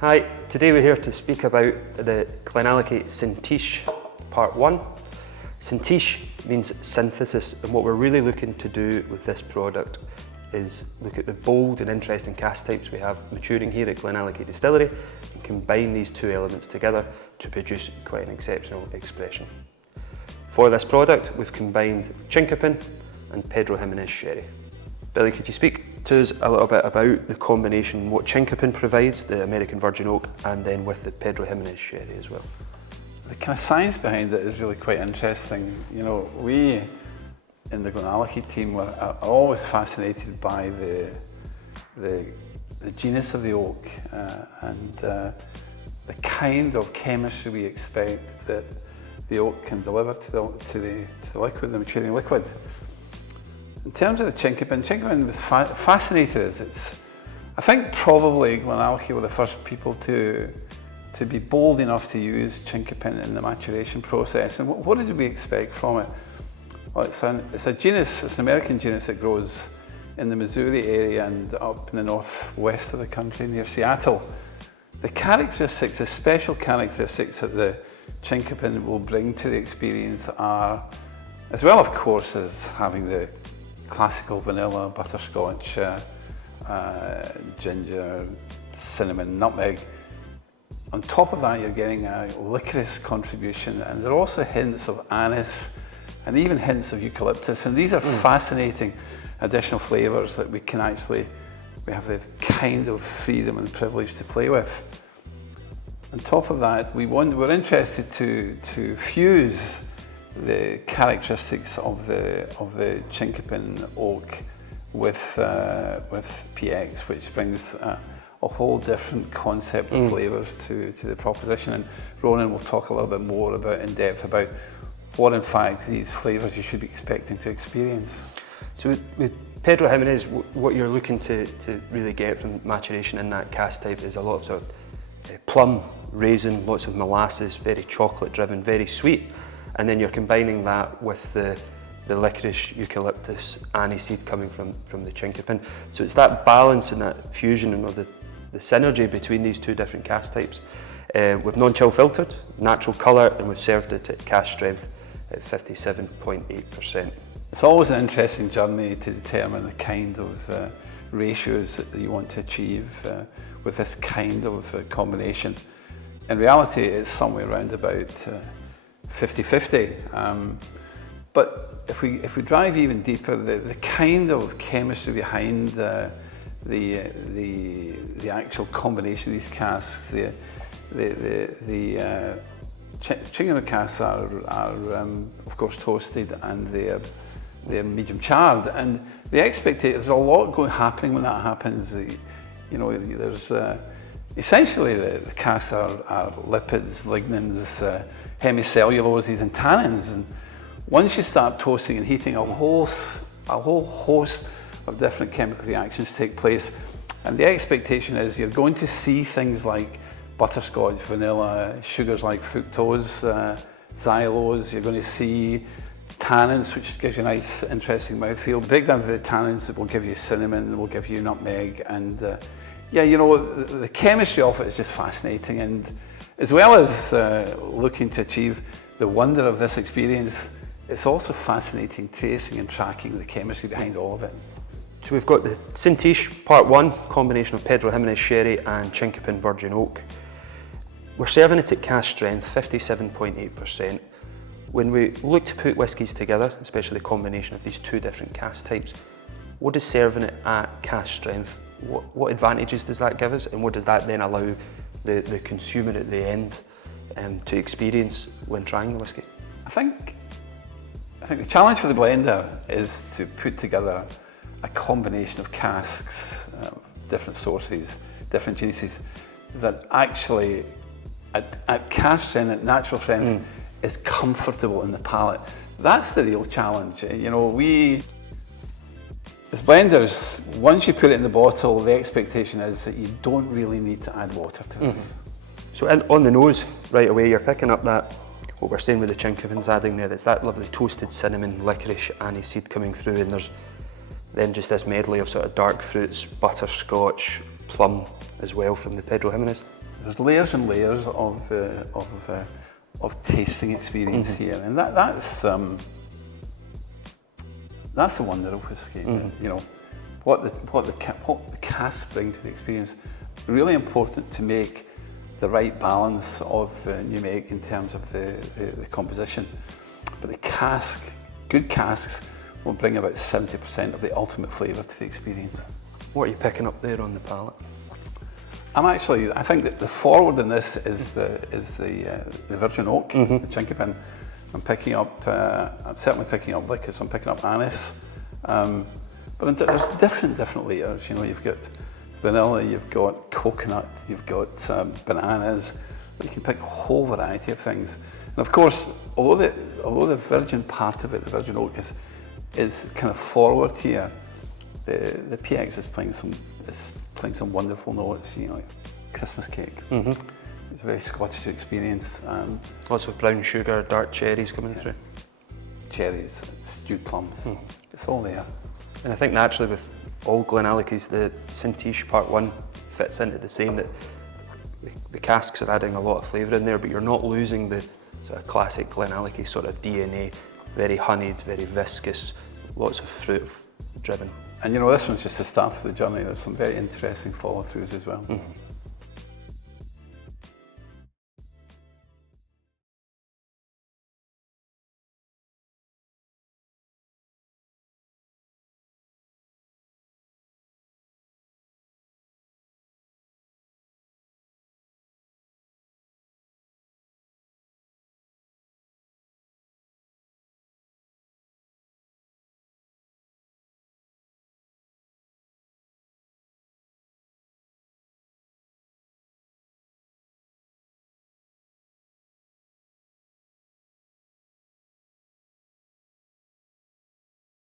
Hi, today we're here to speak about the GlenAllachie Cintish Part 1. Cintish means synthesis, and what we're really looking to do with this product is look at the bold and interesting cask types we have maturing here at GlenAllachie Distillery and combine these two elements together to produce quite an exceptional expression. For this product we've combined Chinkapin and Pedro Ximénez sherry. Billy, could you speak to us a little bit about the combination, what Chinkapin provides, the American Virgin Oak, and then with the Pedro Ximénez sherry as well? The kind of science behind it is really quite interesting. You know, we in the GlenAllachie team are always fascinated by the genus of the oak and the kind of chemistry we expect that the oak can deliver to the liquid, the maturing liquid. In terms of the Chinkapin was fascinated us. I think probably GlenAllachie were the first people to be bold enough to use Chinkapin in the maturation process. And what did we expect from it? Well, it's a genus, it's an American genus that grows in the Missouri area and up in the northwest of the country near Seattle. The characteristics, the special characteristics that the Chinkapin will bring to the experience are, as well of course as having the classical vanilla, butterscotch, ginger, cinnamon, nutmeg. On top of that, you're getting a licorice contribution, and there are also hints of anise and even hints of eucalyptus. And these are fascinating additional flavours that we have the kind of freedom and privilege to play with. On top of that, we're interested to fuse the characteristics of the Chinkapin oak with PX, which brings a whole different concept of flavours to the proposition. And Ronan will talk a little bit more in depth about what in fact these flavours you should be expecting to experience. So with Pedro Ximénez, what you're looking to really get from maturation in that cask type is a lot of sort of plum, raisin, lots of molasses, very chocolate driven, very sweet. And then you're combining that with the licorice, eucalyptus, aniseed coming from the Chinkapin. So it's that balance and that fusion and the synergy between these two different cask types. We've non-chill filtered, natural colour, and we've served it at cask strength at 57.8%. It's always an interesting journey to determine the kind of ratios that you want to achieve with this kind of combination. In reality, it's somewhere around about 50-50. But if we drive even deeper, the kind of chemistry behind the actual combination of these casks, the Chinkapin casks are of course toasted, and they're medium charred, and the expectation, there's a lot happening when that happens. You know, there's essentially the casks are lipids, lignins, hemicelluloses and tannins, and once you start toasting and heating, a whole host of different chemical reactions take place, and the expectation is you're going to see things like butterscotch, vanilla, sugars like fructose, xylose. You're going to see tannins, which gives you a nice, interesting mouthfeel. Break down the tannins that will give you cinnamon, will give you nutmeg, and yeah, you know, the chemistry of it is just fascinating. And as well as looking to achieve the wonder of this experience, it's also fascinating tracing and tracking the chemistry behind all of it. So we've got the Sintish Part 1, combination of Pedro Ximénez sherry and Chinkapin Virgin Oak. We're serving it at cask strength, 57.8%. When we look to put whiskies together, especially the combination of these two different cask types, what does serving it at cask strength, what advantages does that give us, and what does that then allow the consumer at the end to experience when trying the whisky? I think the challenge for the blender is to put together a combination of casks, different sources, different genuses, that actually at cask strength, at natural strength, is comfortable in the palate. That's the real challenge. You know, as blenders, once you put it in the bottle, the expectation is that you don't really need to add water to this. So on the nose, right away, you're picking up that, what we're saying with the Chinkapin's adding there, it's that lovely toasted cinnamon, licorice, aniseed coming through, and there's then just this medley of sort of dark fruits, butterscotch, plum as well from the Pedro Ximénez. there's layers and layers of tasting experience here, and that's the wonder of whiskey. You know, what the casks bring to the experience. Really important to make the right balance of new make in terms of the composition. But the cask, good casks, will bring about 70% of the ultimate flavour to the experience. What are you picking up there on the palate? I think that the forward in this is the virgin oak, the chinkapin. I'm certainly picking up liquors, I'm picking up anise. But there's different layers, you know, you've got vanilla, you've got coconut, you've got bananas. You can pick a whole variety of things. And of course, although the virgin part of it, the virgin oak, is kind of forward here, the PX is playing some wonderful notes, you know, like Christmas cake. It's a very Scottish experience. Lots of brown sugar, dark cherries coming through. Cherries, stewed plums, it's all there. And I think naturally with all GlenAllachies, the Cintish Part 1 fits into the same, that the casks are adding a lot of flavour in there, but you're not losing the sort of classic GlenAllachie sort of DNA, very honeyed, very viscous, lots of fruit driven. And you know, this one's just the start of the journey. There's some very interesting follow-throughs as well.